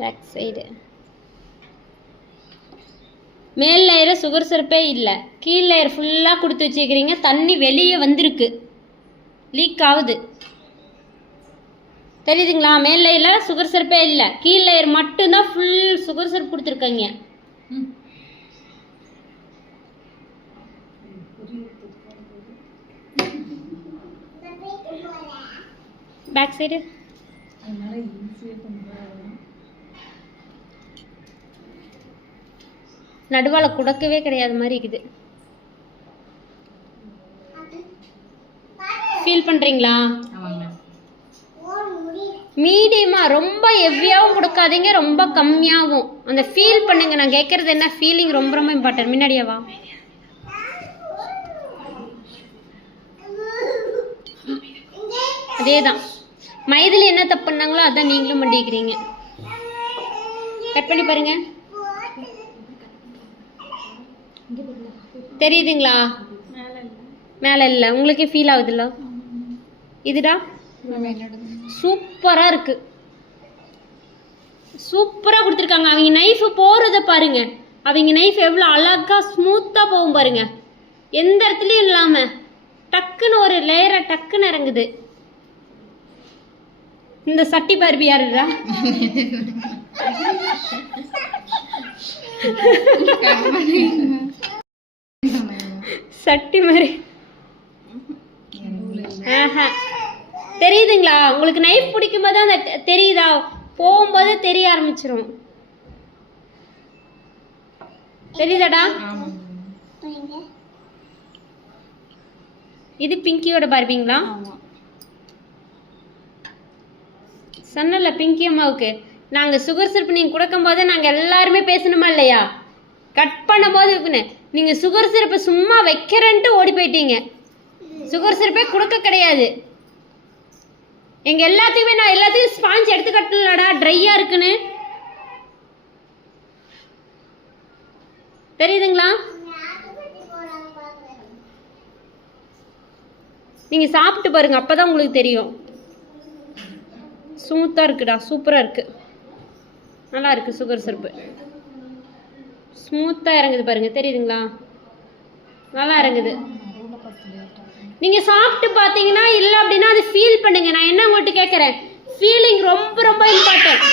Back side மேல் layer sugar சிரப்பே இல்லை, கீழ் லேயர் ஃபுல்லாக கொடுத்து வச்சுக்கிறீங்க. தண்ணி வெளியே வந்திருக்கு, லீக் ஆகுது. தெரியுதுங்களா? மேல் லேயரில் சுகர் சிரப்பே இல்லை, கீழ் லேயர் மட்டும்தான் ஃபுல் சுகர் சிரப் கொடுத்துருக்கீங்க. பேக் சைடு நடுவால குடக்கவே கிடையாது மாதிரி இருக்குது. ஃபீல் பண்றீங்களா? மீடியமா, ரொம்ப ஹெவியாவும் கொடுக்காதீங்க, ரொம்ப கம்மியாகவும். அந்த ஃபீல் பண்ணுங்க. நான் கேட்கறது என்ன, ஃபீலிங் ரொம்ப ரொம்ப இம்பார்ட்டன்ட். முன்னாடியே வா. அதேதான், மைதில் என்ன தப்பு பண்ணாங்களோ அதான் நீங்களும் பண்ணிக்கிறீங்க. கட் பண்ணி பாருங்க. தெரியுதுங்களா? மேலே இல்லை, உங்களுக்கே ஃபீல் ஆகுதுல்ல? இதுடா சூப்பராக இருக்கு, சூப்பராக கொடுத்துருக்காங்க. அவங்க நைஃப் போகிறத பாருங்க, அவங்க நைஃப் எவ்வளோ அழகாக ஸ்மூத்தாக போகும் பாருங்க, எந்த இடத்துலையும் இல்லாமல் டக்குன்னு ஒரு லேயரை டக்குன்னு இறங்குது. இந்த சட்டி பார்பி யாருடா? சட்டி மாதிரி தெரியுதுங்களா? உங்களுக்கு நைஃப் பிடிக்கும் போது அந்த தெரியுதா? போகும்போது தெரிய ஆரம்பிச்சிரும். தெரியுதாடா? இது பிங்கியோட பார்பிங்களா? சொன்னல பிங்கி அம்மாவுக்கு நாங்கள் சுகர் சிரப் நீங்கள் கொடுக்கும் போது நாங்கள் எல்லாருமே பேசணுமா இல்லையா? கட் பண்ணும் போது நீங்கள் சுகர் சிரப்பை சும்மா வைக்கிறேன்ட்டு ஓடி போயிட்டீங்க. சுகர் சிரப்பே கொடுக்க கிடையாது. எங்கள் எல்லாத்துக்குமே நான் எல்லாத்துக்கும் ஸ்பாஞ்ச் எடுத்து கட்டலடா, ட்ரையாக இருக்குன்னு. தெரியுதுங்களா? நீங்கள் சாப்பிட்டு பாருங்க, அப்போ தான் உங்களுக்கு தெரியும். ஸ்மூத்தாக இருக்குடா, சூப்பராக இருக்குது, நல்லா இருக்குது. சுகர் சிரப்பு ஸ்மூத்தாக இறங்குது பாருங்க, தெரியுதுங்களா? நல்லா இறங்குது. நீங்கள் சாப்பிட்டு பார்த்தீங்கன்னா இல்லை அப்படின்னா அது ஃபீல் பண்ணுங்க. நான் என்ன உங்கள்கிட்ட கேட்குறேன், ஃபீலிங் ரொம்ப ரொம்ப இம்பார்ட்டன்ட்.